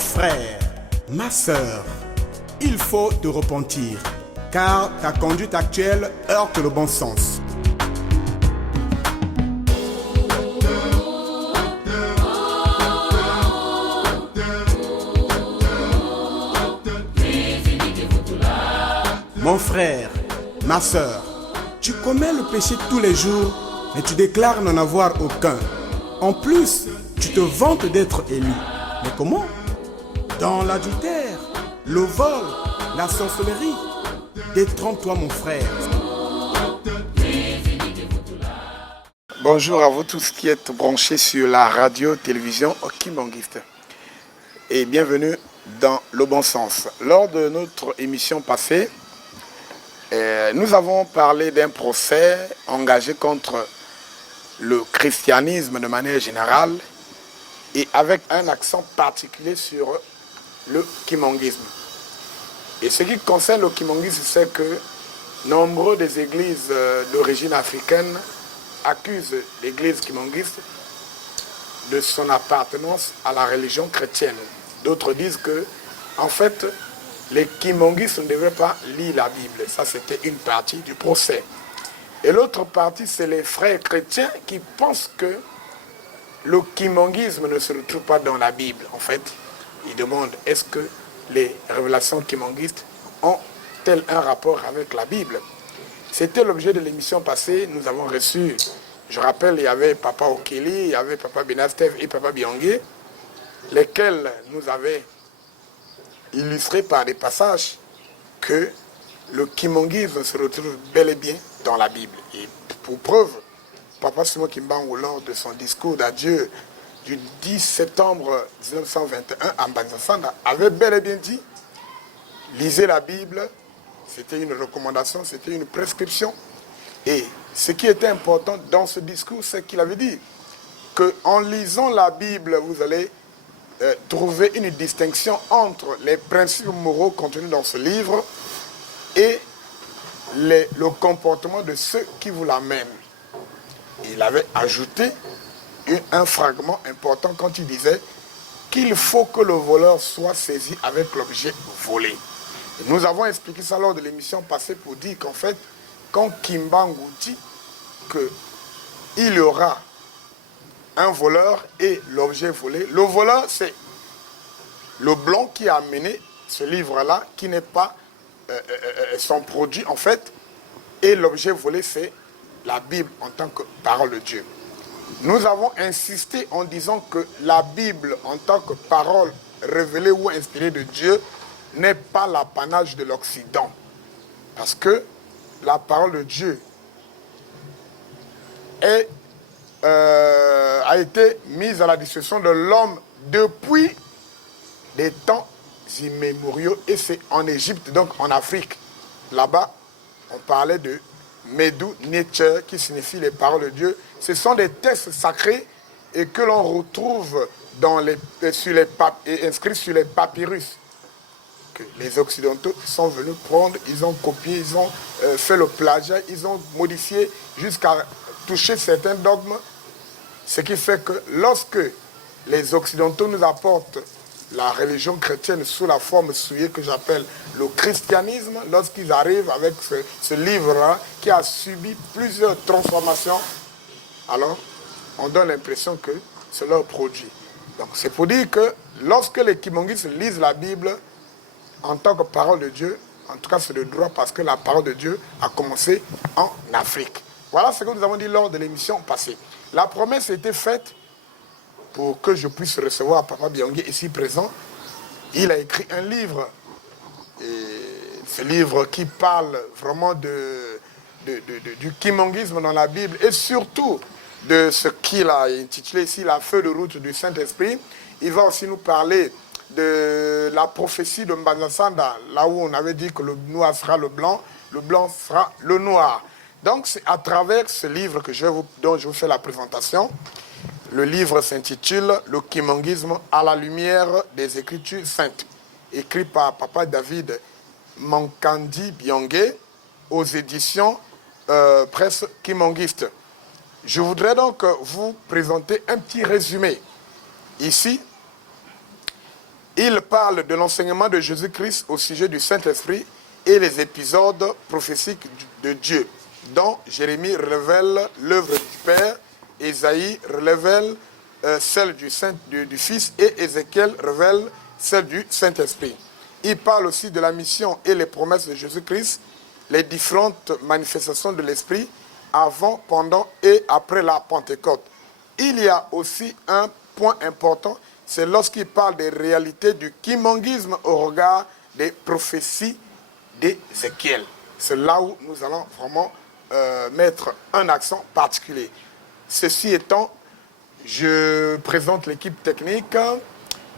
frère, ma sœur, il faut te repentir, car ta conduite actuelle heurte le bon sens. Mon frère, ma sœur, tu commets le péché tous les jours, mais tu déclares n'en avoir aucun. En plus, tu te vantes d'être élu. Mais comment? Dans l'adultère, le vol, la sorcellerie. Détrompe-toi, mon frère. Bonjour à vous tous qui êtes branchés sur la radio-télévision Okimangiste. Et bienvenue dans le bon sens. Lors de notre émission passée, nous avons parlé d'un procès engagé contre le christianisme de manière générale et avec un accent particulier sur le kimangisme. Et ce qui concerne le kimangisme, c'est que nombreux des églises d'origine africaine accusent l'église kimangiste de son appartenance à la religion chrétienne. D'autres disent que, en fait, les kimangistes ne devaient pas lire la Bible. Ça, c'était une partie du procès. Et l'autre partie, c'est les frères chrétiens qui pensent que le kimangisme ne se retrouve pas dans la Bible. En fait, ils demandent, est-ce que les révélations kimangistes ont-elles un rapport avec la Bible? C'était l'objet de l'émission passée. Nous avons reçu, je rappelle, il y avait Papa Okeli, il y avait Papa Benastev et Papa Biangé, lesquels nous avaient illustré par des passages que le kimangisme se retrouve bel et bien dans la Bible. Et pour preuve, Papa Simon Kimbangu, lors de son discours d'adieu du 10 septembre 1921 à Mbanza-Sanda, avait bel et bien dit, lisez la Bible, c'était une recommandation, c'était une prescription. Et ce qui était important dans ce discours, c'est qu'il avait dit qu'en lisant la Bible, vous allez trouver une distinction entre les principes moraux contenus dans ce livre et le comportement de ceux qui vous l'amènent. Il avait ajouté un fragment important quand il disait qu'il faut que le voleur soit saisi avec l'objet volé. Et nous avons expliqué ça lors de l'émission passée pour dire qu'en fait, quand Kimbangu dit qu'il y aura un voleur et l'objet volé, le voleur c'est le blanc qui a amené ce livre-là, qui n'est pas son produit en fait, et l'objet volé c'est la Bible en tant que parole de Dieu. Nous avons insisté en disant que la Bible en tant que parole révélée ou inspirée de Dieu n'est pas l'apanage de l'Occident. Parce que la parole de Dieu a été mise à la disposition de l'homme depuis des temps immémoriaux, et c'est en Égypte, donc en Afrique. Là-bas, on parlait de Medou Netcher, qui signifie les paroles de Dieu. Ce sont des textes sacrés et que l'on retrouve inscrits sur les papyrus. Que les Occidentaux sont venus prendre, ils ont copié, ils ont fait le plagiat, ils ont modifié jusqu'à toucher certains dogmes. Ce qui fait que lorsque les Occidentaux nous apportent la religion chrétienne sous la forme souillée que j'appelle le christianisme, lorsqu'ils arrivent avec ce livre-là qui a subi plusieurs transformations, alors on donne l'impression que c'est leur produit. Donc c'est pour dire que lorsque les kimangistes lisent la Bible en tant que parole de Dieu, en tout cas c'est le droit parce que la parole de Dieu a commencé en Afrique. Voilà ce que nous avons dit lors de l'émission passée. La promesse a été faite pour que je puisse recevoir Papa Biangé ici présent. Il a écrit un livre, et ce livre qui parle vraiment du kimangisme dans la Bible et surtout de ce qu'il a intitulé ici la feuille de route du Saint-Esprit. Il va aussi nous parler de la prophétie de Mbanza-Sanda, là où on avait dit que le noir sera le blanc sera le noir. Donc c'est à travers ce livre dont je vous fais la présentation. Le livre s'intitule « Le kimangisme à la lumière des Écritures saintes », écrit par Papa David Mankandi Biangé aux éditions Presse Kimangiste. Je voudrais donc vous présenter un petit résumé ici Il parle de l'enseignement de Jésus-Christ au sujet du Saint-Esprit et les épisodes prophétiques de Dieu, dont Jérémie révèle l'œuvre du Père, Ésaïe révèle celle du Fils et Ézéchiel révèle celle du Saint-Esprit. Il parle aussi de la mission et les promesses de Jésus-Christ, les différentes manifestations de l'Esprit avant, pendant et après la Pentecôte. Il y a aussi un point important, c'est lorsqu'il parle des réalités du kimongisme au regard des prophéties d'Ézéchiel. C'est là où nous allons vraiment mettre un accent particulier. Ceci étant, je présente l'équipe technique,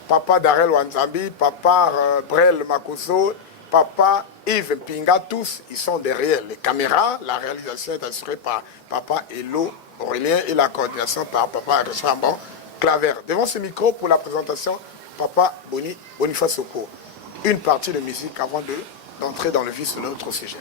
Papa Darel Wanzambi, Papa Brel Makoso, Papa Yves Pinga, tous, ils sont derrière les caméras. La réalisation est assurée par Papa Elo Aurélien et la coordination par Papa Richambon Claver. Devant ce micro pour la présentation, Papa Boniface Soko. Une partie de musique avant d'entrer dans le vif de notre sujet.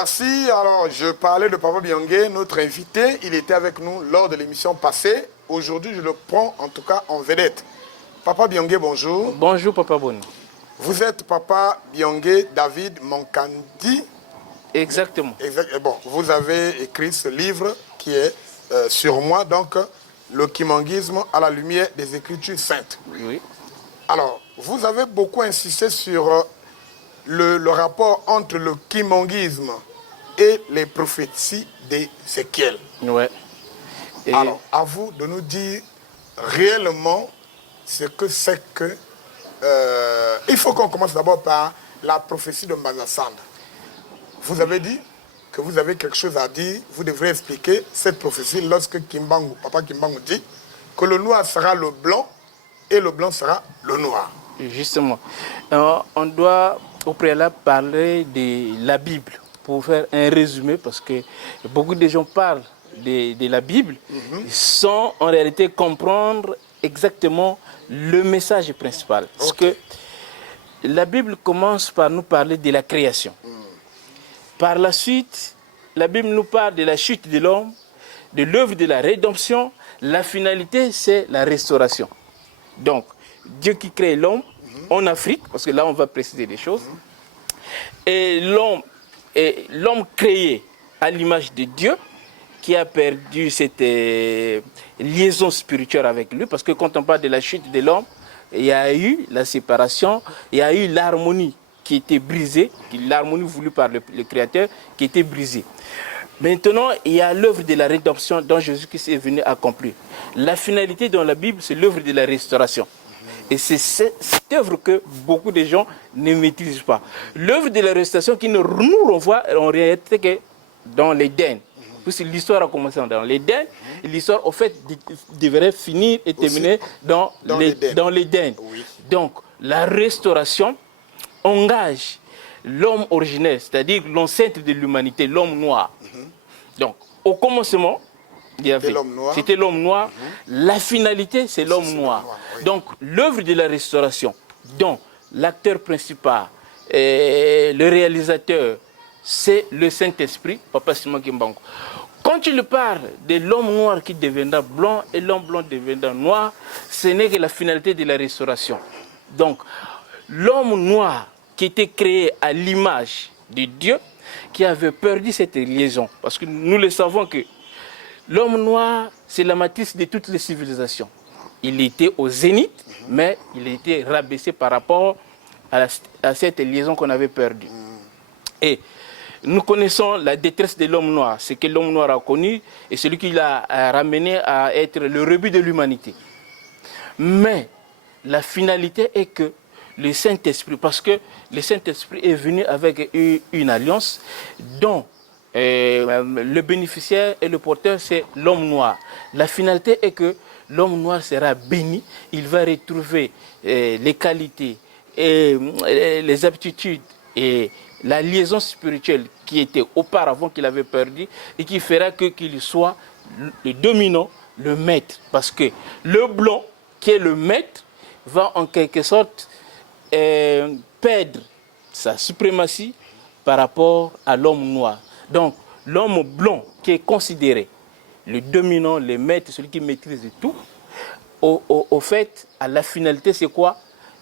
Merci. Alors, je parlais de Papa Biangué, notre invité. Il était avec nous lors de l'émission passée. Aujourd'hui, je le prends en tout cas en vedette. Papa Biangué, bonjour. Bonjour, Papa Boni. Vous êtes Papa Biangué David Mankandi. Exactement. Bon, vous avez écrit ce livre qui est sur moi, donc le kimanguisme à la lumière des Écritures saintes. Oui. Alors, vous avez beaucoup insisté sur le rapport entre le kimanguisme et les prophéties d'Ézéchiel. Ouais. Et alors, à vous de nous dire réellement ce que c'est que... il faut qu'on commence d'abord par la prophétie de Mbanza-Sanda. Vous avez dit que vous avez quelque chose à dire, vous devrez expliquer cette prophétie lorsque Papa Kimbangu dit que le noir sera le blanc et le blanc sera le noir. Justement, on doit au préalable parler de la Bible pour faire un résumé parce que beaucoup de gens parlent de la Bible sans en réalité comprendre exactement le message principal. Parce que la Bible commence par nous parler de la création. Par la suite, la Bible nous parle de la chute de l'homme, de l'œuvre de la rédemption. La finalité, c'est la restauration. Donc, Dieu qui crée l'homme en Afrique, parce que là, on va préciser les choses. Et l'homme créé à l'image de Dieu, qui a perdu cette liaison spirituelle avec lui, parce que quand on parle de la chute de l'homme, il y a eu la séparation, il y a eu l'harmonie qui était brisée, l'harmonie voulue par le Créateur qui était brisée. Maintenant, il y a l'œuvre de la rédemption dont Jésus-Christ est venu accomplir. La finalité dans la Bible, c'est l'œuvre de la restauration. Et c'est cette œuvre que beaucoup de gens ne maîtrisent pas. L'œuvre de la restauration qui nous renvoie en réalité que dans l'Éden. Puisque l'histoire a commencé dans l'Éden, l'histoire au fait devrait finir et terminer dans l'Éden. Oui. Donc la restauration engage l'homme originel, c'est-à-dire l'ancêtre de l'humanité, l'homme noir. Donc au commencement, c'était l'homme noir. La finalité, c'est l'homme noir. Oui. Donc l'œuvre de la restauration, dont l'acteur principal, le réalisateur, c'est le Saint-Esprit, Papa Simon Kimbangu. Quand il parle de l'homme noir qui deviendra blanc et l'homme blanc deviendra noir, ce n'est que la finalité de la restauration. Donc, l'homme noir qui était créé à l'image de Dieu, qui avait perdu cette liaison. Parce que nous le savons que l'homme noir, c'est la matrice de toutes les civilisations. Il était au zénith, mais il était rabaissé par rapport à cette liaison qu'on avait perdue. Et nous connaissons la détresse de l'homme noir, ce que l'homme noir a connu et celui qui l'a ramené à être le rebut de l'humanité. Mais la finalité est que le Saint-Esprit, parce que le Saint-Esprit est venu avec une alliance dont le bénéficiaire et le porteur, c'est l'homme noir. La finalité est que l'homme noir sera béni, il va retrouver les qualités et les aptitudes et la liaison spirituelle qui était auparavant qu'il avait perdu et qui fera qu'il soit le dominant, le maître. Parce que le blanc, qui est le maître, va en quelque sorte perdre sa suprématie par rapport à l'homme noir. Donc l'homme blanc qui est considéré le dominant, le maître, celui qui maîtrise tout, au fait, à la finalité, c'est quoi?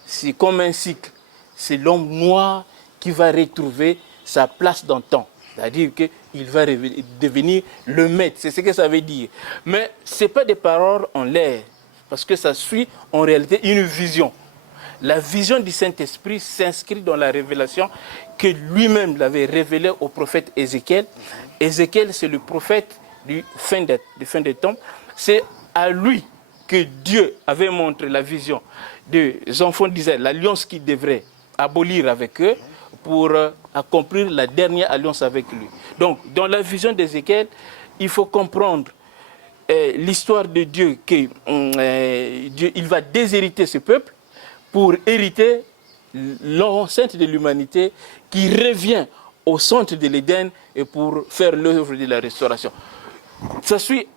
C'est comme un cycle. C'est l'homme noir qui va retrouver sa place dans le temps. C'est-à-dire qu'il va devenir le maître. C'est ce que ça veut dire. Mais ce n'est pas des paroles en l'air, parce que ça suit en réalité une vision. La vision du Saint-Esprit s'inscrit dans la révélation que lui-même l'avait révélée au prophète Ézéchiel. Ézéchiel, c'est le prophète du fin des temps. C'est à lui que Dieu avait montré la vision des enfants d'Israël, l'alliance qu'il devrait abolir avec eux pour accomplir la dernière alliance avec lui. Donc, dans la vision d'Ézéchiel, il faut comprendre l'histoire de Dieu, qu'il va déshériter ce peuple pour hériter l'enceinte de l'humanité qui revient au centre de l'Éden et pour faire l'œuvre de la restauration. Ça suit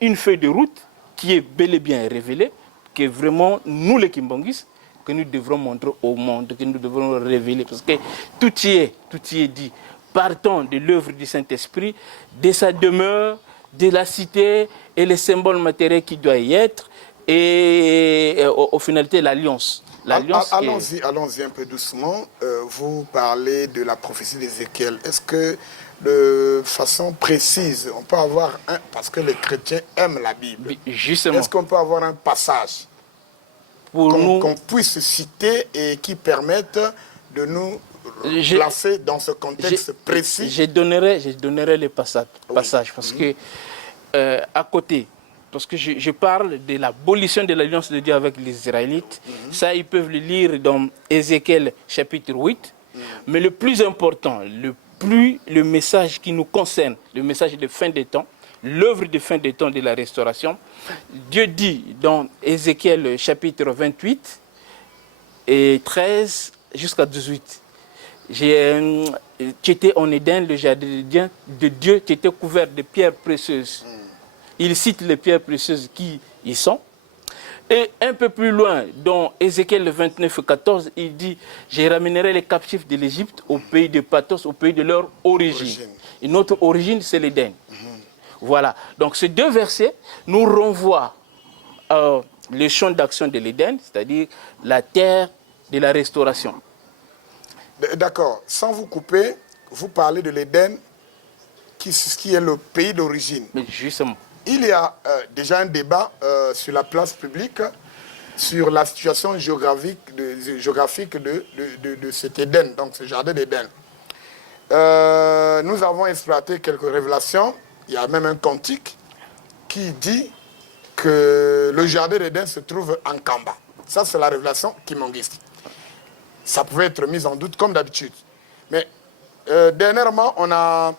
une feuille de route qui est bel et bien révélée, que vraiment nous les Kimbanguistes, que nous devrons montrer au monde, que nous devrons révéler, parce que tout y est dit. Partons de l'œuvre du Saint-Esprit, de sa demeure, de la cité et les symboles matériels qui doivent y être, et au finalité l'alliance. Allons-y un peu doucement. Vous parlez de la prophétie d'Ézéchiel. Est-ce que de façon précise, on peut avoir un, parce que les chrétiens aiment la Bible, justement, est-ce qu'on peut avoir un passage qu'on puisse citer et qui permette de nous placer dans ce contexte précis? Je donnerai les passages parce que à côté, parce que je parle de l'abolition de l'alliance de Dieu avec les Israélites, ça ils peuvent le lire dans Ézéchiel chapitre 8, mais le plus important, le message qui nous concerne, le message de fin des temps, l'œuvre de fin des temps de la restauration, Dieu dit dans Ézéchiel chapitre 28 et 13 jusqu'à 18, tu étais en Éden, le jardin de Dieu, tu étais couvert de pierres précieuses. Il cite les pierres précieuses qui y sont. Et un peu plus loin, dans Ézéchiel 29, 14, il dit « Je ramènerai les captifs de l'Égypte au pays de Pathos, au pays de leur origine. » Et notre origine, c'est l'Éden. Voilà. Donc ces deux versets nous renvoient le champ d'action de l'Éden, c'est-à-dire la terre de la restauration. D'accord. Sans vous couper, vous parlez de l'Éden qui est le pays d'origine. Mais justement. Il y a déjà un débat sur la place publique sur la situation géographique de cet Éden, donc ce jardin d'Éden. Nous avons exploité quelques révélations. Il y a même un cantique qui dit que le jardin d'Éden se trouve en Kamba. Ça, c'est la révélation kimbanguiste. Ça pouvait être mis en doute comme d'habitude. Mais dernièrement, on a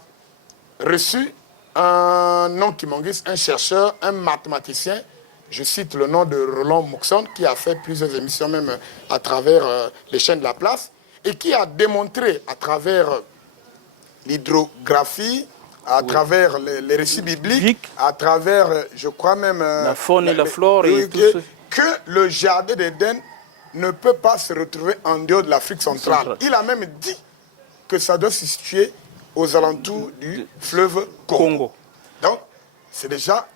reçu un nom kimbanguiste, un chercheur, un mathématicien, je cite le nom de Roland Moxon, qui a fait plusieurs émissions même à travers les chaînes de la place, et qui a démontré à travers l'hydrographie, à travers les récits bibliques, à travers, je crois même... la faune et la flore et tout ça. Que le jardin d'Éden ne peut pas se retrouver en dehors de l'Afrique centrale. Il a même dit que ça doit se situer aux alentours du fleuve Congo. Donc, c'est déjà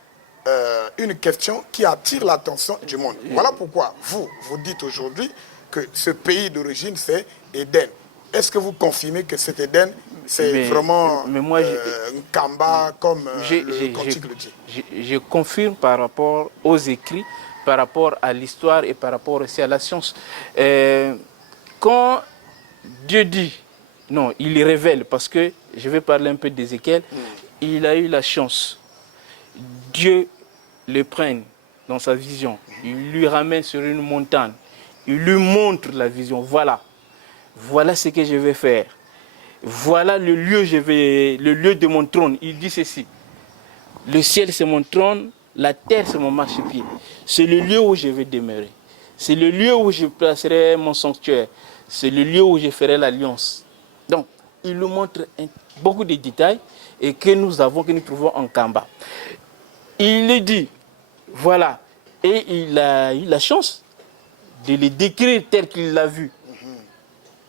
une question qui attire l'attention du monde. Voilà pourquoi vous dites aujourd'hui que ce pays d'origine, c'est Éden. Est-ce que vous confirmez que cet Éden, c'est vraiment un Kamba, comme le cantique le dit? Je confirme par rapport aux écrits, par rapport à l'histoire et par rapport aussi à la science. Quand Dieu dit, non, il révèle, parce que je vais parler un peu d'Ézéchiel, il a eu la chance. Dieu le prenne dans sa vision, il lui ramène sur une montagne, il lui montre la vision. Voilà ce que je vais faire. Voilà le lieu, le lieu de mon trône. Il dit ceci. Le ciel c'est mon trône, la terre c'est mon marchepied. C'est le lieu où je vais demeurer. C'est le lieu où je placerai mon sanctuaire. C'est le lieu où je ferai l'alliance. Donc, il nous montre beaucoup de détails et que nous trouvons en Kamba. Il est dit, voilà, et il a eu la chance de les décrire tel qu'il l'a vu.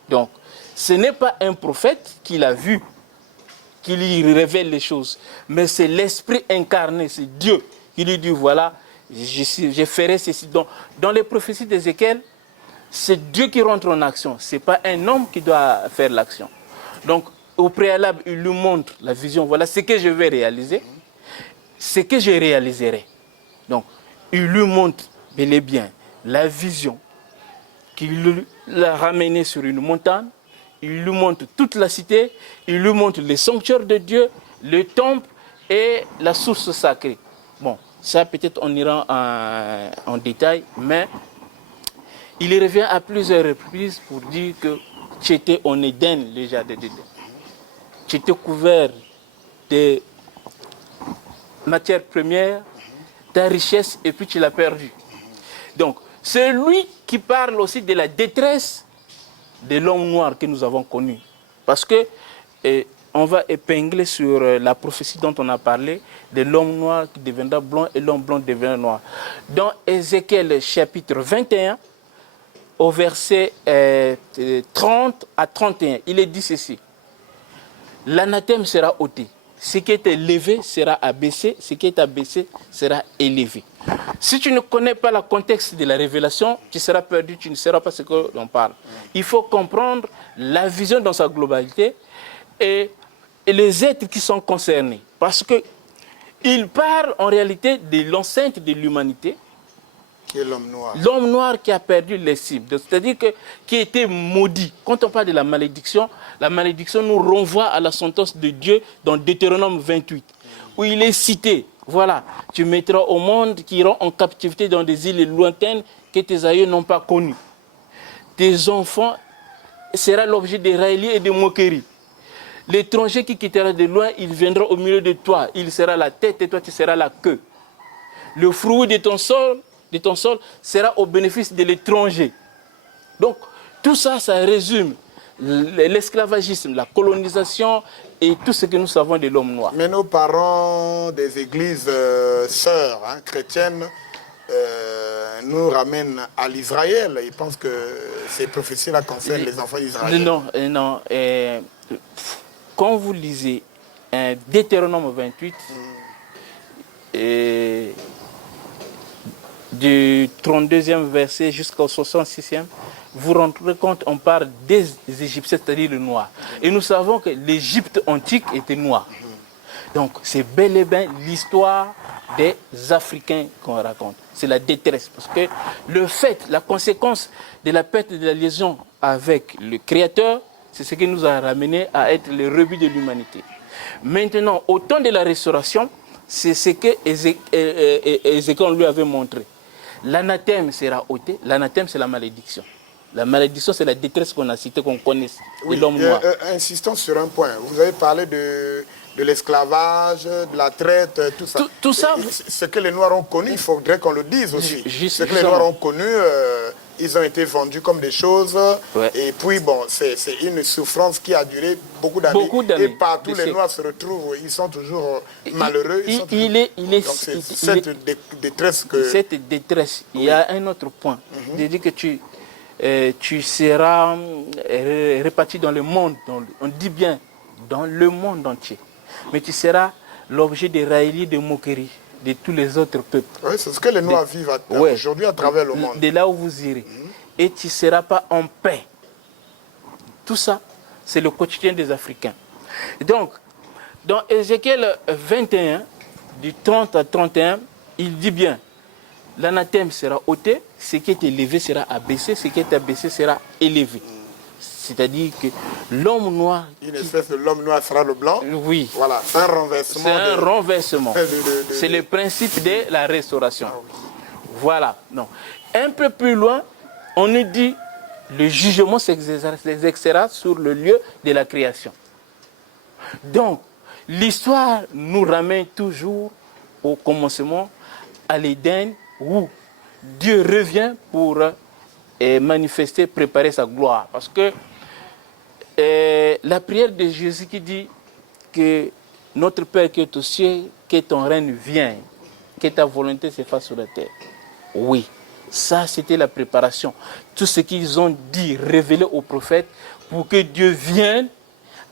Donc, ce n'est pas un prophète qui l'a vu, qui lui révèle les choses, mais c'est l'Esprit incarné, c'est Dieu qui lui dit, voilà, je ferai ceci. Donc, dans les prophéties d'Ézéchiel, c'est Dieu qui rentre en action, ce n'est pas un homme qui doit faire l'action. Donc, au préalable, il lui montre la vision, voilà ce que je vais réaliser, ce que je réaliserai. Donc, il lui montre bel et bien la vision qu'il l'a ramené sur une montagne, il lui montre toute la cité, il lui montre les sanctuaires de Dieu, le temple et la source sacrée. Bon, ça peut-être on ira en détail, mais il revient à plusieurs reprises pour dire que tu étais en Éden, le jardin d'Éden. Tu étais couvert de matières premières, ta richesse, et puis tu l'as perdue. Donc, c'est lui qui parle aussi de la détresse de l'homme noir que nous avons connu. Parce que on va épingler sur la prophétie dont on a parlé, de l'homme noir qui deviendra blanc et l'homme blanc deviendra noir. Dans Ézéchiel chapitre 21, au verset 30 à 31, il est dit ceci. L'anathème sera ôté. Ce qui est élevé sera abaissé, ce qui est abaissé sera élevé. Si tu ne connais pas le contexte de la révélation, tu seras perdu, tu ne sauras pas ce que l'on parle. Il faut comprendre la vision dans sa globalité et les êtres qui sont concernés. Parce qu'il parle en réalité de l'enceinte de l'humanité. Qui est l'homme noir. L'homme noir qui a perdu les cibles, c'est-à-dire qui a été maudit. Quand on parle de la malédiction nous renvoie à la sentence de Dieu dans Deutéronome 28, où il est cité, voilà, tu mettras au monde qui iront en captivité dans des îles lointaines que tes aïeux n'ont pas connues. Tes enfants seront l'objet de railleries et de moqueries. L'étranger qui quittera de loin, il viendra au milieu de toi, il sera la tête et toi tu seras la queue. Le fruit de ton sol sera au bénéfice de l'étranger. Donc, tout ça, ça résume l'esclavagisme, la colonisation et tout ce que nous savons de l'homme noir. Mais nos parents des églises sœurs chrétiennes nous ramènent à l'Israël. Ils pensent que ces prophéties-là concernent les enfants d'Israël. Non. Quand vous lisez Deutéronome 28, du 32e verset jusqu'au 66e, vous rendrez compte, on parle des Égyptiens, c'est-à-dire le noir. Et nous savons que l'Égypte antique était noire. Donc c'est bel et bien l'histoire des Africains qu'on raconte. C'est la détresse. Parce que le fait, la conséquence de la perte de la liaison avec le Créateur, c'est ce qui nous a ramené à être les rebuts de l'humanité. Maintenant, au temps de la restauration, c'est ce que Ézéchiel lui avait montré. L'anathème sera ôté. L'anathème, c'est la malédiction. La malédiction, c'est la détresse qu'on a citée, qu'on connaît, de l'homme noir. Insistons sur un point. Vous avez parlé de l'esclavage, de la traite, tout ça. Tout ça. Ce que les Noirs ont connu, il faudrait qu'on le dise aussi. Ce que les justement. Noirs ont connu, ils ont été vendus comme des choses. Ouais. Et puis, bon, c'est une souffrance qui a duré beaucoup d'années. Et partout, les Noirs se retrouvent, ils sont toujours malheureux. Donc, c'est cette détresse que... Cette détresse, il y a un autre point. C'est-à-dire que tu seras réparti dans le monde, on dit bien dans le monde entier, mais tu seras l'objet de railleries, de moqueries de tous les autres peuples. Oui, c'est ce que les Noirs vivent aujourd'hui à travers le monde. De là où vous irez. Et tu ne seras pas en paix. Tout ça, c'est le quotidien des Africains. Donc, dans Ézéchiel 21, du 30 à 31, il dit bien, l'anathème sera ôté, ce qui est élevé sera abaissé, ce qui est abaissé sera élevé. C'est-à-dire que l'homme noir... Une espèce de l'homme noir sera le blanc. Oui. Voilà, c'est un renversement. C'est un renversement. C'est le principe de la restauration. Ah, oui. Voilà. Non. Un peu plus loin, on nous dit, le jugement s'exercera sur le lieu de la création. Donc, l'histoire nous ramène toujours au commencement, à l'Éden, où Dieu revient pour manifester, préparer sa gloire. Parce que la prière de Jésus qui dit que notre Père qui est aux cieux, que ton règne vienne, que ta volonté se fasse sur la terre. Oui, ça c'était la préparation. Tout ce qu'ils ont dit, révélé aux prophètes pour que Dieu vienne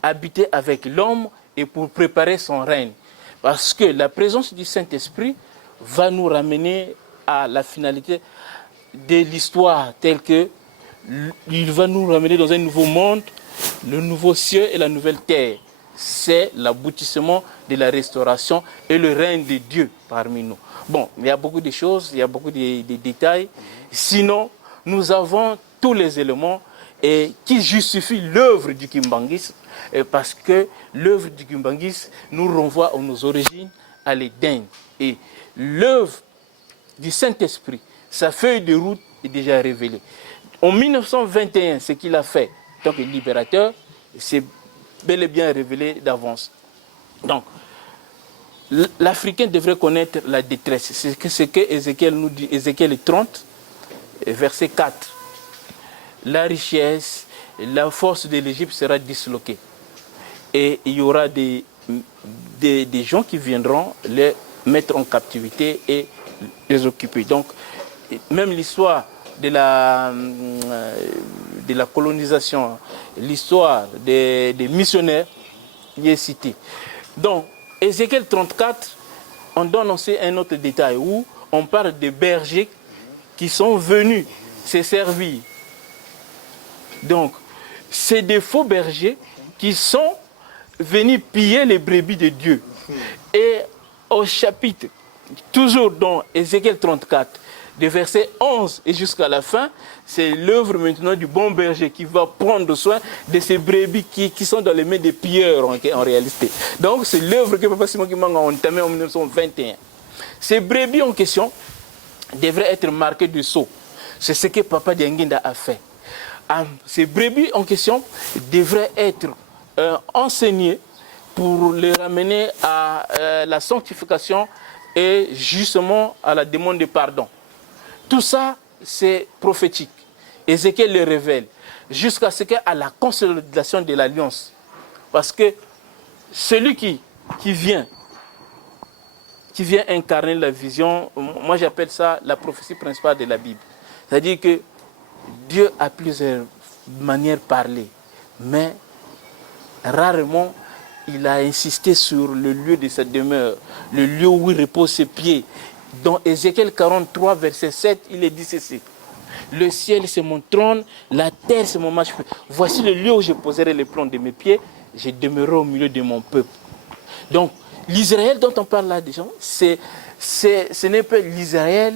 habiter avec l'homme et pour préparer son règne. Parce que la présence du Saint-Esprit va nous ramener à la finalité de l'histoire telle que il va nous ramener dans un nouveau monde, le nouveau ciel et la nouvelle terre. C'est l'aboutissement de la restauration et le règne de Dieu parmi nous. Bon, il y a beaucoup de choses, il y a beaucoup de détails. Sinon, nous avons tous les éléments qui justifient l'œuvre du kimbanguisme, parce que l'œuvre du kimbanguisme nous renvoie à nos origines, à l'Éden. Et l'œuvre du Saint-Esprit, sa feuille de route est déjà révélée. En 1921, ce qu'il a fait en tant que libérateur, c'est bel et bien révélé d'avance. Donc, l'Africain devrait connaître la détresse. C'est ce que Ézéchiel nous dit, Ézéchiel 30, verset 4. La richesse, la force de l'Égypte sera disloquée. Et il y aura des gens qui viendront les mettre en captivité et les occuper. Donc, même l'histoire de la colonisation, l'histoire des missionnaires y est citée. Donc, Ézéchiel 34, on donne aussi un autre détail où on parle des bergers qui sont venus se servir. Donc, c'est des faux bergers qui sont venus piller les brebis de Dieu. Et au chapitre, toujours dans Ézéchiel 34, de verset 11 et jusqu'à la fin, c'est l'œuvre maintenant du bon berger qui va prendre soin de ces brebis qui sont dans les mains des pilleurs en réalité. Donc c'est l'œuvre que Papa Simon Kimbangu a entamée en 1921. Ces brebis en question devraient être marquées de sceau. C'est ce que Papa Dianguinda a fait. Ces brebis en question devraient être enseignées pour les ramener à la sanctification et justement à la demande de pardon. Tout ça, c'est prophétique. Ézéchiel le révèle jusqu'à ce qu'à la consolidation de l'alliance. Parce que celui qui vient incarner la vision, moi j'appelle ça la prophétie principale de la Bible. C'est-à-dire que Dieu a plusieurs manières de parler, mais rarement il a insisté sur le lieu de sa demeure, le lieu où il repose ses pieds. Dans Ézéchiel 43, verset 7, il est dit ceci. Le ciel c'est mon trône, la terre c'est mon marche. Voici le lieu où je poserai les plombs de mes pieds, je demeurerai au milieu de mon peuple. Donc, l'Israël dont on parle là déjà, ce n'est pas l'Israël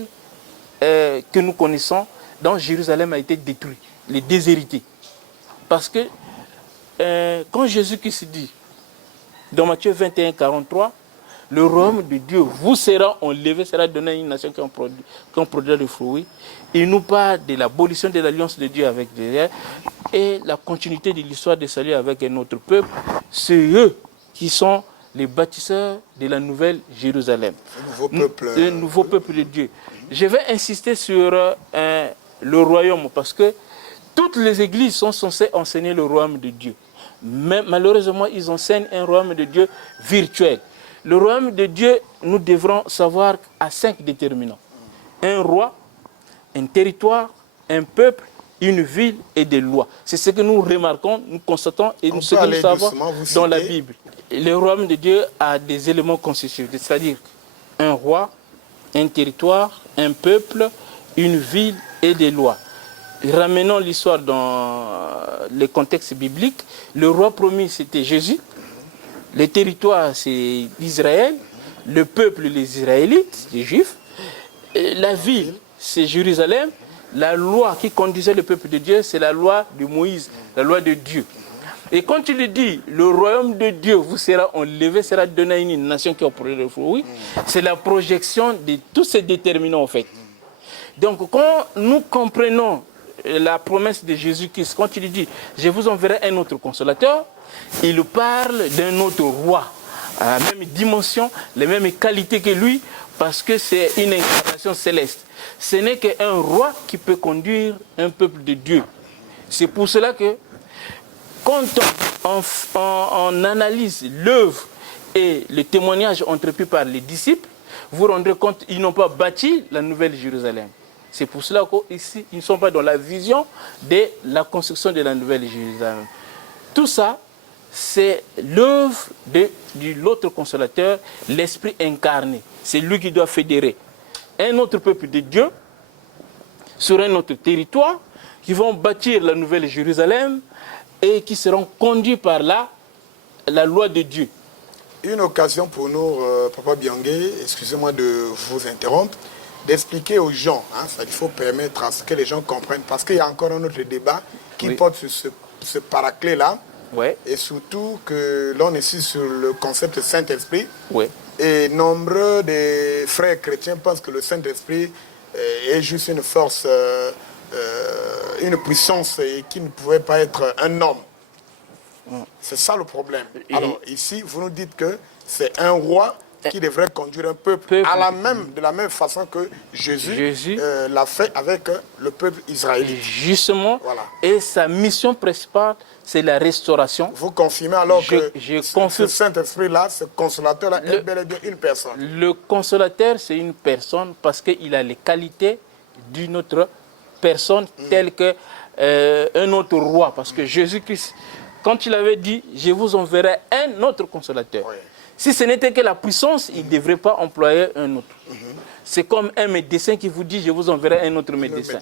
que nous connaissons, dont Jérusalem a été détruit, les déshérités. Parce que quand Jésus-Christ dit, dans Matthieu 21, 43, le royaume de Dieu vous sera enlevé, sera donné à une nation qui en produira des fruits. Il nous parle de l'abolition de l'alliance de Dieu avec Dieu et la continuité de l'histoire de salut avec un autre peuple. C'est eux qui sont les bâtisseurs de la nouvelle Jérusalem. Le nouveau peuple de Dieu. Je vais insister sur le royaume parce que toutes les églises sont censées enseigner le royaume de Dieu. Mais malheureusement, ils enseignent un royaume de Dieu virtuel. Le royaume de Dieu, nous devrons savoir à 5 déterminants. Un roi, un territoire, un peuple une ville et des lois. C'est ce que nous remarquons, nous constatons et ce que nous savons dans la Bible. Le royaume de Dieu a des éléments constitutifs, c'est-à-dire un roi, un territoire, un peuple, une ville et des lois. Ramenons l'histoire dans le contexte biblique. Le roi promis, c'était Jésus. Le territoire, c'est Israël. Le peuple, les Israélites, les Juifs. Et la ville, c'est Jérusalem. La loi qui conduisait le peuple de Dieu, c'est la loi de Moïse, la loi de Dieu. Et quand il dit, le royaume de Dieu vous sera enlevé, sera donné à une nation qui a pour le fruit, c'est la projection de tous ces déterminants en fait. Donc quand nous comprenons la promesse de Jésus-Christ, quand il dit, je vous enverrai un autre consolateur, il parle d'un autre roi, à la même dimension, les mêmes qualités que lui, parce que c'est une incarnation céleste. Ce n'est qu'un roi qui peut conduire un peuple de Dieu. C'est pour cela que quand on analyse l'œuvre et le témoignage entrepris par les disciples, vous vous rendrez compte qu'ils n'ont pas bâti la nouvelle Jérusalem. C'est pour cela qu'ici, ils ne sont pas dans la vision de la construction de la nouvelle Jérusalem. Tout ça, c'est l'œuvre de l'autre consolateur, l'Esprit incarné. C'est lui qui doit fédérer un autre peuple de Dieu sur un autre territoire, qui vont bâtir la nouvelle Jérusalem et qui seront conduits par la loi de Dieu. Une occasion pour nous, Papa Biangué, excusez-moi de vous interrompre, d'expliquer aux gens, hein, il faut permettre à ce que les gens comprennent, parce qu'il y a encore un autre débat qui porte sur ce paraclet-là, et surtout que l'on est ici sur le concept de Saint-Esprit, et nombreux des frères chrétiens pensent que le Saint-Esprit est juste une force, une puissance et qui ne pouvait pas être un homme. C'est ça le problème. Alors ici, vous nous dites que c'est un roi qui devrait conduire un peuple de la même façon que Jésus l'a fait avec le peuple israélite. Justement, et sa mission principale, c'est la restauration. Vous confirmez alors que ce Saint-Esprit-là, ce consolateur-là, est bel et bien une personne. Le consolateur, c'est une personne parce qu'il a les qualités d'une autre personne, telle qu'un autre roi. Parce que Jésus-Christ, quand il avait dit, je vous enverrai un autre consolateur. Si ce n'était que la puissance, il ne devrait pas employer un autre. C'est comme un médecin qui vous dit, je vous enverrai un autre médecin.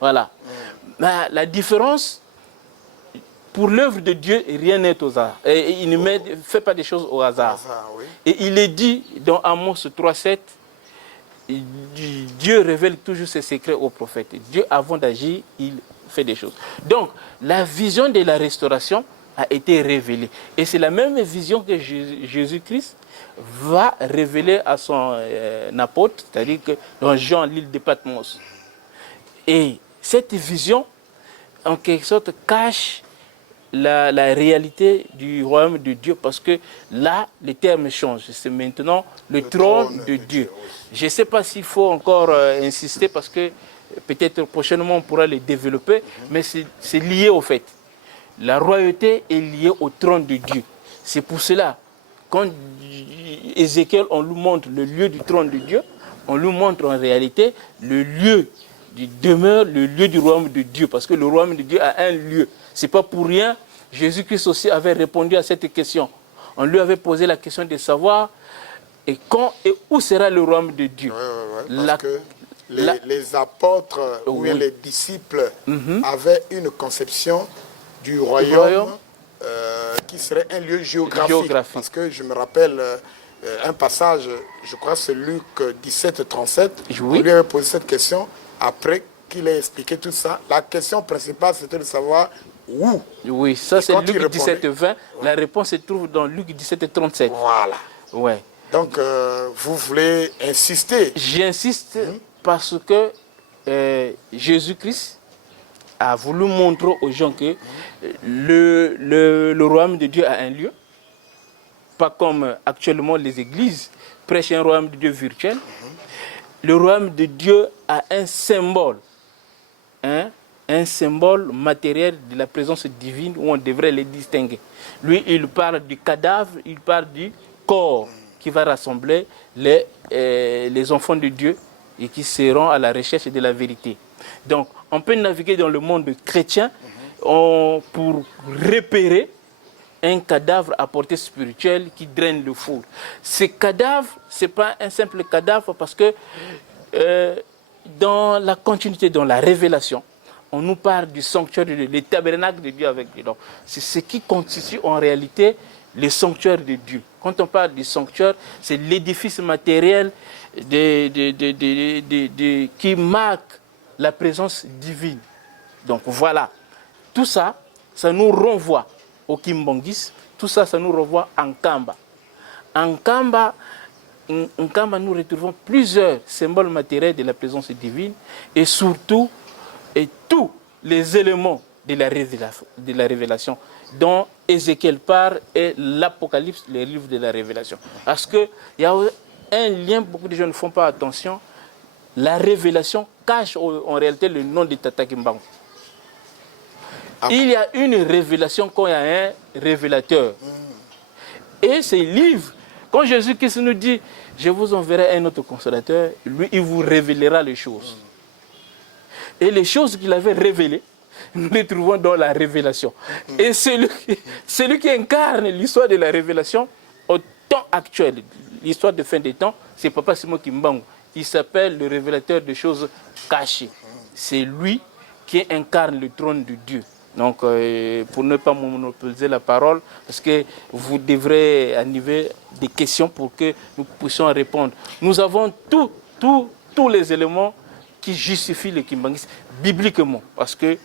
Voilà. La différence, pour l'œuvre de Dieu, rien n'est au hasard. Et il ne fait pas des choses au hasard. Et il est dit dans Amos 3,7, Dieu révèle toujours ses secrets aux prophètes. Dieu, avant d'agir, il fait des choses. Donc, la vision de la restauration a été révélée. Et c'est la même vision que Jésus-Christ va révéler à son apôtre, c'est-à-dire que dans Jean, l'île de Patmos. Et cette vision, en quelque sorte, cache la réalité du royaume de Dieu, parce que là, les termes changent. C'est maintenant le trône de Dieu. Je ne sais pas s'il faut encore insister, parce que peut-être prochainement on pourra les développer, mais c'est lié au fait. La royauté est liée au trône de Dieu. C'est pour cela, quand Ézéchiel, on lui montre le lieu du trône de Dieu, on lui montre en réalité le lieu du demeure, le lieu du royaume de Dieu, parce que le royaume de Dieu a un lieu. Ce n'est pas pour rien, Jésus-Christ aussi avait répondu à cette question. On lui avait posé la question de savoir et quand et où sera le royaume de Dieu. Parce que les apôtres ou les disciples avaient une conception du royaume qui serait un lieu géographique. Parce que je me rappelle un passage, je crois c'est Luc 17, 37, on lui avait posé cette question après qu'il ait expliqué tout ça. La question principale, c'était de savoir où. Oui, ça c'est Luc 17, 20. La réponse se trouve dans Luc 17, 37. Voilà. Donc, vous voulez insister? J'insiste parce que Jésus-Christ a voulu montrer aux gens que le royaume de Dieu a un lieu, pas comme actuellement les églises prêchent un royaume de Dieu virtuel. Le royaume de Dieu a un symbole, un symbole matériel de la présence divine où on devrait les distinguer. Lui, il parle du cadavre, il parle du corps qui va rassembler les enfants de Dieu et qui seront à la recherche de la vérité. Donc, on peut naviguer dans le monde chrétien pour repérer un cadavre à portée spirituelle qui draine le four. Ce cadavre, ce n'est pas un simple cadavre parce que dans la continuité, dans la révélation, on nous parle du sanctuaire, du tabernacle de Dieu avec Dieu. C'est ce qui constitue en réalité le sanctuaire de Dieu. Quand on parle du sanctuaire, c'est l'édifice matériel qui marque la présence divine. Donc voilà, tout ça, ça nous renvoie au Kimbangis, tout ça, ça nous renvoie en Kamba. En Kamba, nous retrouvons plusieurs symboles matériels de la présence divine et surtout, tous les éléments de la révélation dont Ézéchiel parle et l'Apocalypse, les livres de la révélation. Parce qu'il y a un lien, beaucoup de gens ne font pas attention, la révélation cache en réalité le nom de Tata Kimbangu. Il y a une révélation quand il y a un révélateur. Et ces livres, quand Jésus-Christ nous dit « Je vous enverrai un autre consolateur », lui, il vous révélera les choses. Et les choses qu'il avait révélées, nous les trouvons dans la révélation. Et celui qui incarne l'histoire de la révélation au temps actuel, l'histoire de fin des temps, c'est Papa Simon Kimbangu. Il s'appelle le révélateur des choses cachées. C'est lui qui incarne le trône de Dieu. Donc, pour ne pas monopoliser la parole, parce que vous devrez animer des questions pour que nous puissions répondre. Nous avons tous les éléments qui justifient le kimbangisme bibliquement. Parce que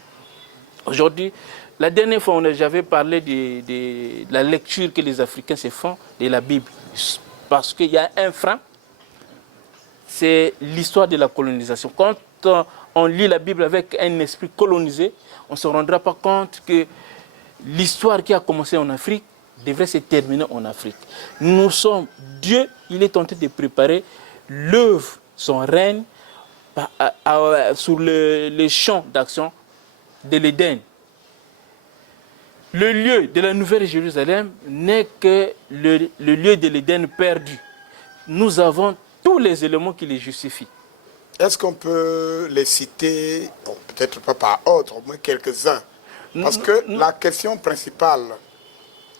aujourd'hui, la dernière fois, j'avais parlé de la lecture que les Africains se font de la Bible. Parce qu'il y a un frein, c'est l'histoire de la colonisation. Quand on lit la Bible avec un esprit colonisé, on ne se rendra pas compte que l'histoire qui a commencé en Afrique devrait se terminer en Afrique. Nous sommes, Dieu, il est en train de préparer l'œuvre, son règne, sur le champ d'action de l'Éden. Le lieu de la Nouvelle Jérusalem n'est que le lieu de l'Éden perdu. Nous avons tous les éléments qui les justifient. Est-ce qu'on peut les citer, bon, peut-être pas par ordre, au moins quelques-uns? Parce que la question principale,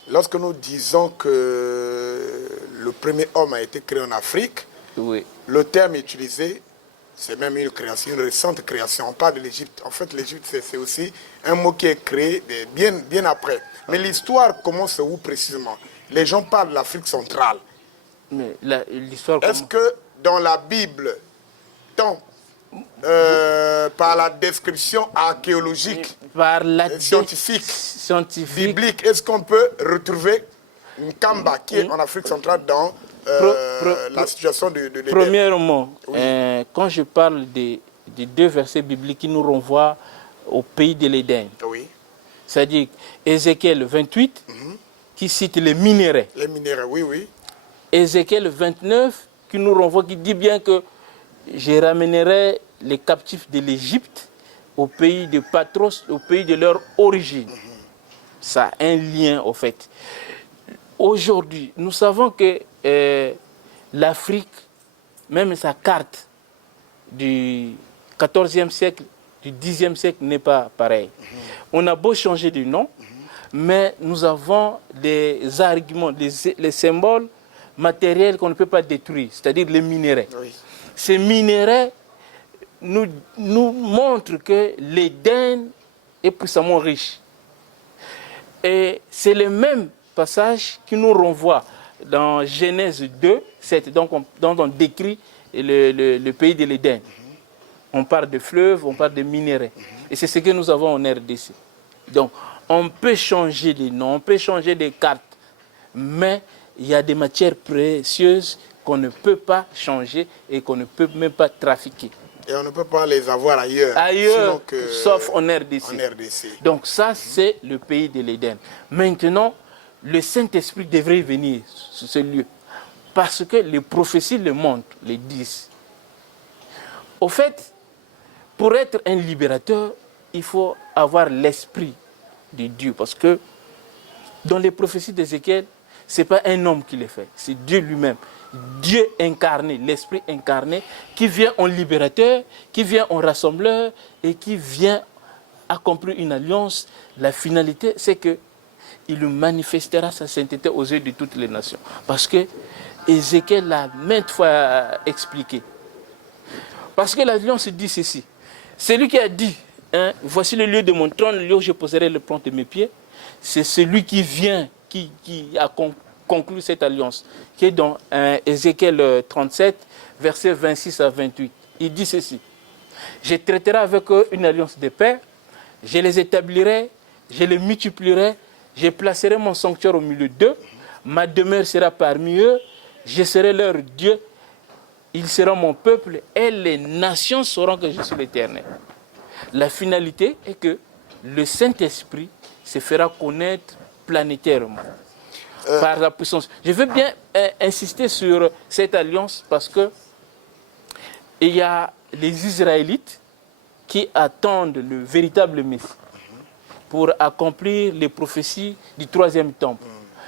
lorsque nous disons que le premier homme a été créé en Afrique, oui, le terme utilisé, c'est même une création, une récente création. On parle de l'Égypte. En fait, l'Égypte, c'est aussi un mot qui est créé bien après. Mais l'histoire commence où précisément? Les gens parlent de l'Afrique centrale. Mais l'histoire... Est-ce que dans la Bible, par la description archéologique, par la scientifique, biblique, est-ce qu'on peut retrouver une Kamba qui est en Afrique centrale dans la situation de l'Éden? Premièrement, oui, quand je parle des deux versets bibliques qui nous renvoient au pays de l'Éden, oui, c'est-à-dire Ézéchiel 28, qui cite les minéraux. Les minéraux, oui, oui. Ézéchiel 29, qui nous renvoie, qui dit bien que je ramènerai les captifs de l'Égypte au pays de Patros, au pays de leur origine. Ça a un lien, au fait. Aujourd'hui, nous savons que l'Afrique, même sa carte du 14e siècle, du 10e siècle n'est pas pareille. On a beau changer de nom, mais nous avons des arguments, les symboles matériels qu'on ne peut pas détruire, c'est-à-dire les minéraux. Oui. Ces minéraux nous montrent que l'Éden est puissamment riche. Et c'est le même passage qui nous renvoie dans Genèse 2, 7, dont on décrit le pays de l'Éden. On parle de fleuves, on parle de minéraux. Et c'est ce que nous avons en RDC. Donc, on peut changer les noms, on peut changer les cartes, mais il y a des matières précieuses qu'on ne peut pas changer et qu'on ne peut même pas trafiquer. Et on ne peut pas les avoir ailleurs. Ailleurs, sauf en RDC. En RDC. Donc ça, c'est le pays de l'Éden. Maintenant, le Saint-Esprit devrait venir sur ce lieu. Parce que les prophéties le montrent, les disent. Au fait, pour être un libérateur, il faut avoir l'esprit de Dieu. Parce que dans les prophéties d'Ézéchiel, ce n'est pas un homme qui les fait, c'est Dieu lui-même. Dieu incarné, l'Esprit incarné, qui vient en libérateur, qui vient en rassembleur et qui vient accomplir une alliance. La finalité, c'est que il manifestera sa sainteté aux yeux de toutes les nations. Parce que Ézéchiel l'a maintes fois expliqué. Parce que l'alliance dit ceci. C'est lui qui a dit, hein, voici le lieu de mon trône, le lieu où je poserai le plante de mes pieds. C'est celui qui vient, qui a conclu cette alliance, qui est dans Ézéchiel 37, versets 26 à 28. Il dit ceci. Je traiterai avec eux une alliance de paix, je les établirai, je les multiplierai, je placerai mon sanctuaire au milieu d'eux, ma demeure sera parmi eux, je serai leur Dieu, ils seront mon peuple et les nations sauront que je suis l'Éternel. La finalité est que le Saint-Esprit se fera connaître planétairement par la puissance. Je veux bien insister sur cette alliance parce que il y a les Israélites qui attendent le véritable Messie pour accomplir les prophéties du troisième temple.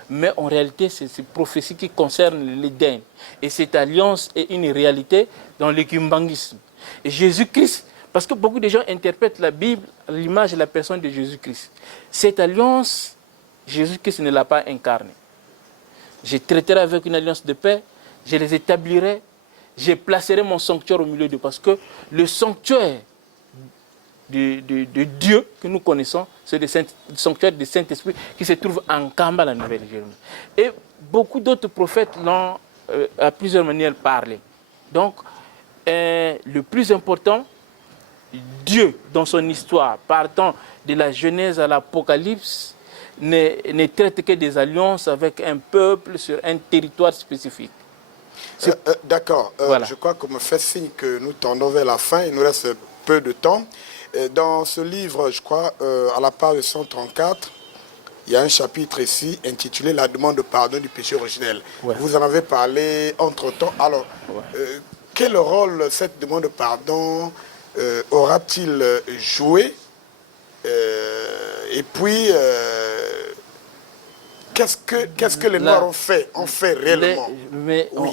Mais en réalité, c'est ces prophéties qui concernent l'Éden. Et cette alliance est une réalité dans le kimbangisme. Et Jésus-Christ, parce que beaucoup de gens interprètent la Bible à l'image de la personne de Jésus-Christ. Cette alliance, Jésus-Christ ne l'a pas incarnée. Je traiterai avec une alliance de paix, je les établirai, je placerai mon sanctuaire au milieu d'eux. Parce que le sanctuaire de Dieu que nous connaissons, c'est le sanctuaire du Saint-Esprit qui se trouve en Kamba, la Nouvelle-Jérusalem. Et beaucoup d'autres prophètes l'ont à plusieurs manières parlé. Donc, le plus important, Dieu, dans son histoire, partant de la Genèse à l'Apocalypse, ne traite que des alliances avec un peuple sur un territoire spécifique. D'accord. Voilà. Je crois qu'on me fait signe que nous tendons vers la fin. Il nous reste peu de temps. Dans ce livre, je crois, à la page 134, il y a un chapitre ici intitulé « La demande de pardon du péché originel ». Ouais. Vous en avez parlé entre-temps. Alors, quel rôle cette demande de pardon aura-t-il joué? Et puis, qu'est-ce que les Noirs ont fait réellement? Mais oui.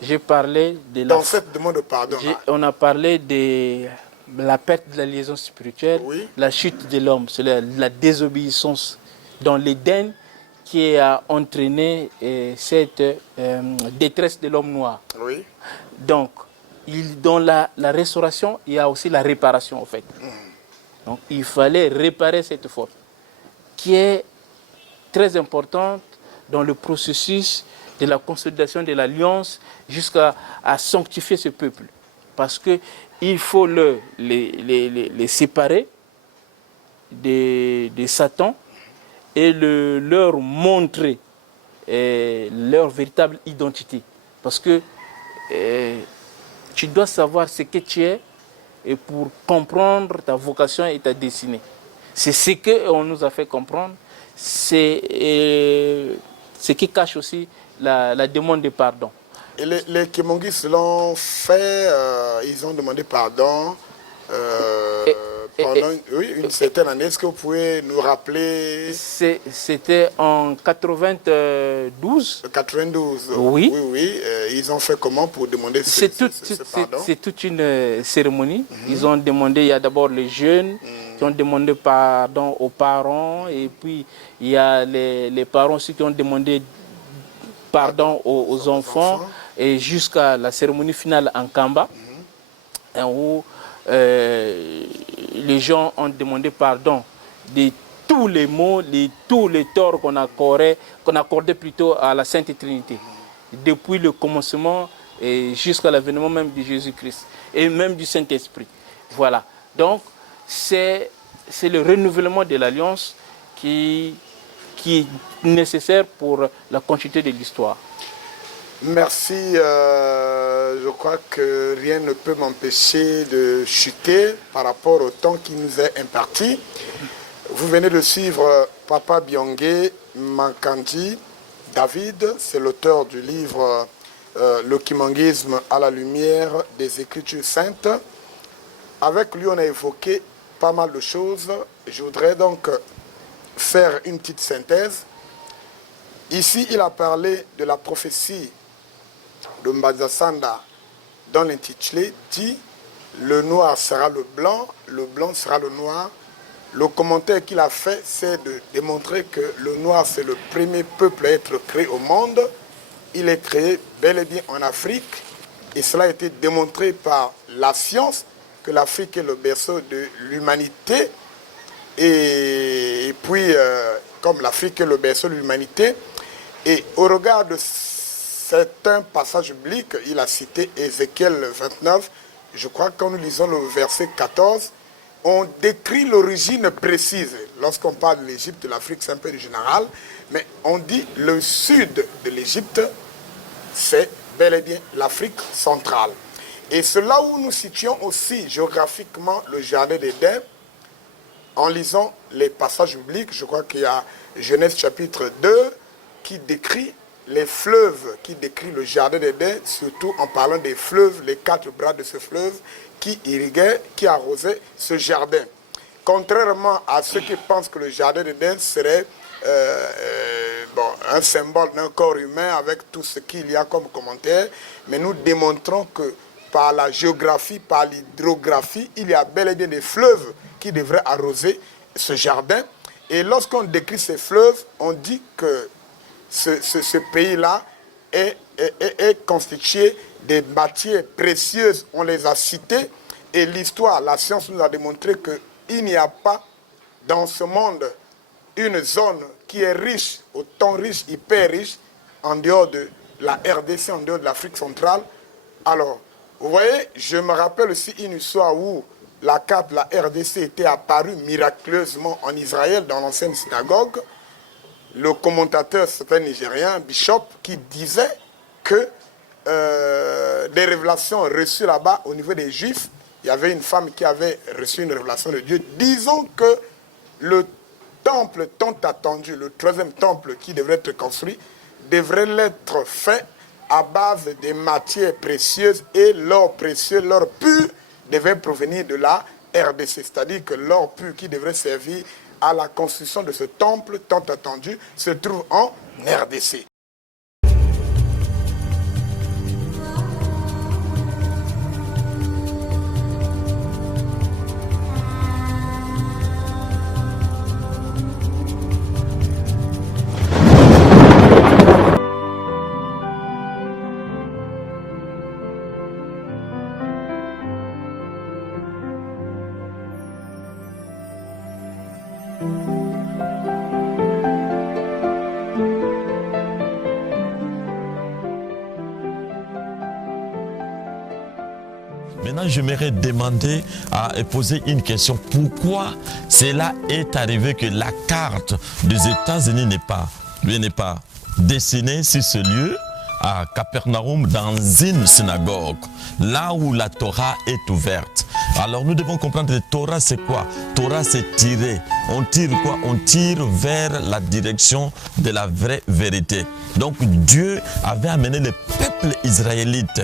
J'ai parlé de dans cette demande de pardon. On a parlé de la perte de la liaison spirituelle, oui. La chute de l'homme, c'est la désobéissance dans l'Éden qui a entraîné cette détresse de l'homme noir. Oui. Donc, dans la restauration, il y a aussi la réparation en fait. Donc, il fallait réparer cette faute qui est très importante dans le processus de la consolidation de l'alliance jusqu'à sanctifier ce peuple. Parce qu'il faut les séparer de Satan et leur montrer leur véritable identité. Parce que tu dois savoir ce que tu es et pour comprendre ta vocation et ta destinée. C'est ce qu'on nous a fait comprendre. C'est ce qui cache aussi la demande de pardon. Et les Kimongis l'ont fait, ils ont demandé pardon pendant une certaine année. Est-ce que vous pouvez nous rappeler? C'était en 92. 92. Oui. Oui. Ils ont fait comment pour demander ce pardon? C'est toute une cérémonie. Ils ont demandé, il y a d'abord les jeunes qui ont demandé pardon aux parents, et puis il y a les parents aussi qui ont demandé pardon aux enfants, et jusqu'à la cérémonie finale en Kamba, où les gens ont demandé pardon de tous les maux, de tous les torts qu'on accordait plutôt à la Sainte Trinité, depuis le commencement et jusqu'à l'avènement même de Jésus-Christ, et même du Saint-Esprit. Voilà. Donc, c'est le renouvellement de l'alliance qui est nécessaire pour la continuité de l'histoire. Merci. Je crois que rien ne peut m'empêcher de chuter par rapport au temps qui nous est imparti. Vous venez de suivre Papa Biangué Mankandji David, c'est l'auteur du livre Le Kimanguisme à la lumière des Écritures saintes. Avec lui, on a évoqué pas mal de choses. Je voudrais donc faire une petite synthèse. Ici, il a parlé de la prophétie de Mbazasanda, dans l'intitulé, dit « Le noir sera le blanc sera le noir ». Le commentaire qu'il a fait, c'est de démontrer que le noir, c'est le premier peuple à être créé au monde. Il est créé bel et bien en Afrique. Et cela a été démontré par la science, que l'Afrique est le berceau de l'humanité. Et puis, comme l'Afrique est le berceau de l'humanité, et au regard de certains passages bibliques, il a cité Ézéchiel 29, je crois que quand nous lisons le verset 14, on décrit l'origine précise. Lorsqu'on parle de l'Égypte, de l'Afrique, c'est un peu général, mais on dit le sud de l'Égypte, c'est bel et bien l'Afrique centrale. Et c'est là où nous situons aussi géographiquement le jardin d'Éden, en lisant les passages bibliques. Je crois qu'il y a Genèse chapitre 2 qui décrit les fleuves, qui décrit le jardin d'Éden, surtout en parlant des fleuves, les 4 bras de ce fleuve qui irriguaient, qui arrosaient ce jardin. Contrairement à ceux qui pensent que le jardin d'Éden serait un symbole d'un corps humain avec tout ce qu'il y a comme commentaire, mais nous démontrons que par la géographie, par l'hydrographie, il y a bel et bien des fleuves qui devraient arroser ce jardin. Et lorsqu'on décrit ces fleuves, on dit que ce pays-là est constitué des matières précieuses. On les a citées et l'histoire, la science nous a démontré qu'il n'y a pas dans ce monde une zone qui est riche, autant riche, hyper riche, en dehors de la RDC, en dehors de l'Afrique centrale. Alors, vous voyez, je me rappelle aussi une histoire où la carte de la RDC était apparue miraculeusement en Israël, dans l'ancienne synagogue. Le commentateur, c'est un Nigérien, Bishop, qui disait que des révélations reçues là-bas au niveau des Juifs, il y avait une femme qui avait reçu une révélation de Dieu, disons que le temple tant attendu, le 3e temple qui devrait être construit, devrait l'être fait à base des matières précieuses, et l'or précieux, l'or pur, devait provenir de la RDC. C'est-à-dire que l'or pur qui devrait servir à la construction de ce temple tant attendu se trouve en RDC. Maintenant, j'aimerais demander et poser une question. Pourquoi cela est arrivé que la carte des États-Unis n'est pas dessinée sur ce lieu à Capernaum dans une synagogue, là où la Torah est ouverte? Alors nous devons comprendre que Torah c'est quoi? Torah c'est tirer. On tire quoi? On tire vers la direction de la vraie vérité. Donc Dieu avait amené le peuple israélite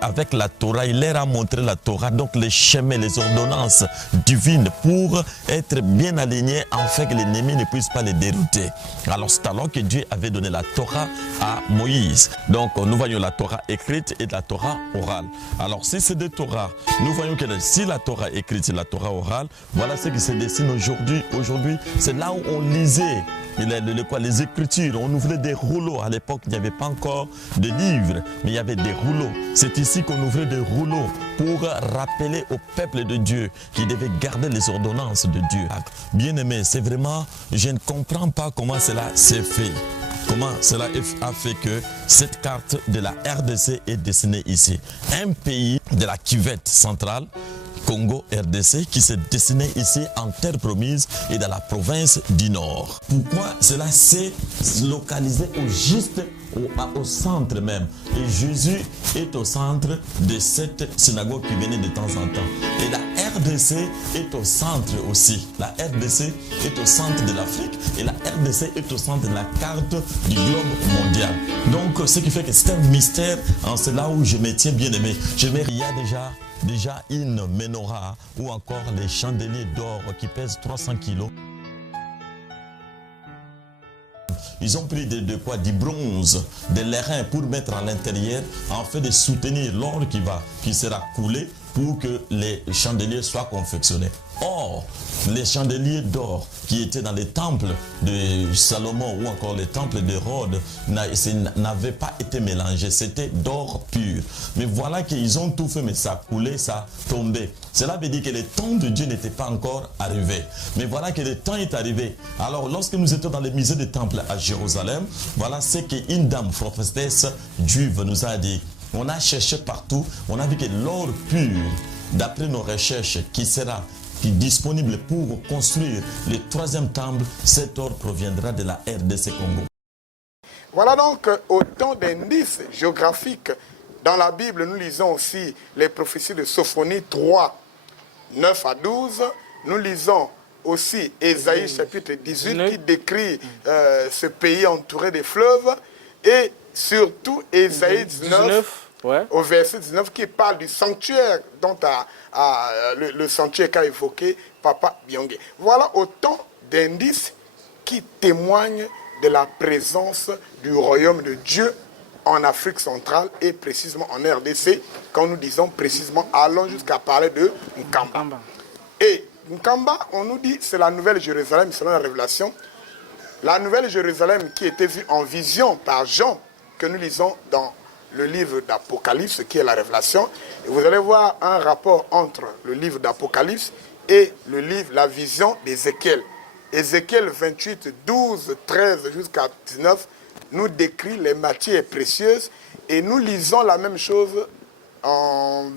avec la Torah, il leur a montré la Torah, donc les chemins, les ordonnances divines pour être bien alignés afin que l'ennemi ne puisse pas les dérouter. Alors c'est alors que Dieu avait donné la Torah à Moïse. Donc nous voyons la Torah écrite et la Torah orale. Alors si c'est des Torahs, nous voyons que si la Torah écrite et la Torah orale, voilà ce qui se dessine aujourd'hui. Aujourd'hui, c'est là où on lisait les Écritures. On ouvrait des rouleaux. À l'époque, il n'y avait pas encore de livres, mais il y avait des rouleaux. C'est ici qu'on ouvrait des rouleaux pour rappeler au peuple de Dieu qu'il devait garder les ordonnances de Dieu. Bien aimé, c'est vraiment, je ne comprends pas comment cela s'est fait. Comment cela a fait que cette carte de la RDC est dessinée ici. Un pays de la cuvette centrale, Congo RDC, qui s'est dessiné ici en terre promise et dans la province du Nord. Pourquoi cela s'est localisé au centre même? Et Jésus est au centre de cette synagogue qui venait de temps en temps. Et la RDC est au centre aussi. La RDC est au centre de l'Afrique et la RDC est au centre de la carte du globe mondial. Donc ce qui fait que c'est un mystère, c'est là où je me tiens bien aimé. Il y a déjà une menorah ou encore les chandeliers d'or qui pèsent 300 kilos. ils ont pris de quoi? Du bronze, de l'airain pour mettre à l'intérieur, en fait de soutenir l'or qui sera coulé pour que les chandeliers soient confectionnés. Or, les chandeliers d'or qui étaient dans les temples de Salomon ou encore les temples de Rhodes n'avaient pas été mélangés, c'était d'or pur. Mais voilà qu'ils ont tout fait, mais ça coulait, ça tombait. Cela veut dire que le temps de Dieu n'était pas encore arrivé. Mais voilà que le temps est arrivé. Alors, lorsque nous étions dans les musées des temples à Jérusalem, voilà ce qu'une dame prophétesse juive nous a dit. On a cherché partout, on a vu que l'or pur, d'après nos recherches, qui est disponible pour construire le troisième temple, cet or proviendra de la RDC Congo. Voilà donc autant d'indices géographiques. Dans la Bible, nous lisons aussi les prophéties de Sophonie 3, 9 à 12. Nous lisons aussi Ésaïe chapitre 18 qui décrit ce pays entouré de fleuves. Et surtout Ésaïe 19 ouais. Au verset 19 qui parle du sanctuaire dont le sanctuaire qu'a évoqué Papa Byongé. Voilà autant d'indices qui témoignent de la présence du royaume de Dieu en Afrique centrale et précisément en RDC. Quand nous disons précisément, allons jusqu'à parler de Nkamba. Et Nkamba, on nous dit, c'est la nouvelle Jérusalem selon la révélation. La nouvelle Jérusalem qui était vue en vision par Jean, que nous lisons dans le livre d'Apocalypse, qui est la révélation. Et vous allez voir un rapport entre le livre d'Apocalypse et le livre, la vision d'Ézéchiel. Ézéchiel 28, 12, 13 jusqu'à 19 nous décrit les matières précieuses et nous lisons la même chose en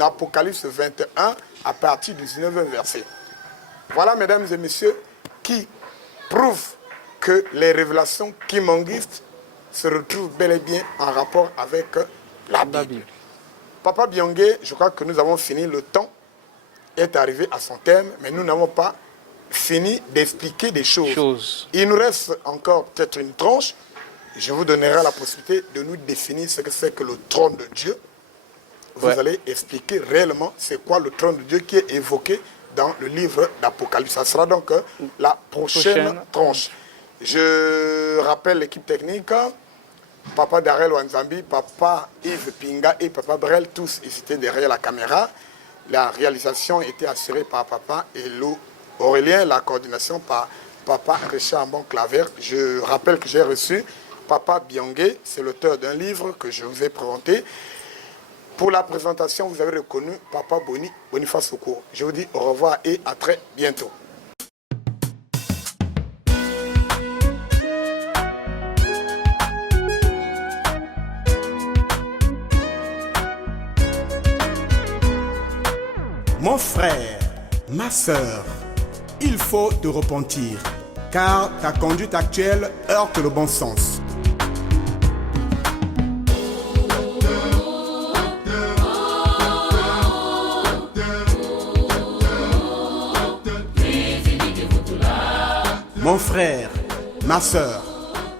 Apocalypse 21 à partir du 19e verset. Voilà, mesdames et messieurs, qui prouve que les révélations kimonguistes se retrouvent bel et bien en rapport avec la Bible. Papa Byongé, je crois que nous avons fini, le temps est arrivé à son terme, mais nous n'avons pas fini d'expliquer des choses. Il nous reste encore peut-être une tranche. Je vous donnerai la possibilité de nous définir ce que c'est que le trône de Dieu. Vous allez expliquer réellement c'est quoi le trône de Dieu qui est évoqué dans le livre d'Apocalypse. Ça sera donc la prochaine tranche. Je rappelle l'équipe technique, Papa Darel Wanzambi, Papa Yves Pinga et Papa Brel, tous ils étaient derrière la caméra. La réalisation était assurée par Papa Elou Aurélien, la coordination par Papa Richard Bon-Claver. Je rappelle que j'ai reçu Papa Byongé, c'est l'auteur d'un livre que je vous ai présenté. Pour la présentation, vous avez reconnu Papa Boniface Foucault. Je vous dis au revoir et à très bientôt. Mon frère, ma sœur, il faut te repentir, car ta conduite actuelle heurte le bon sens. Mon frère, ma sœur,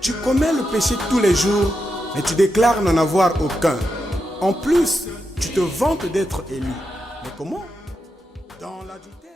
tu commets le péché tous les jours, mais tu déclares n'en avoir aucun. En plus, tu te vantes d'être élu. Mais comment? Dans l'adultère.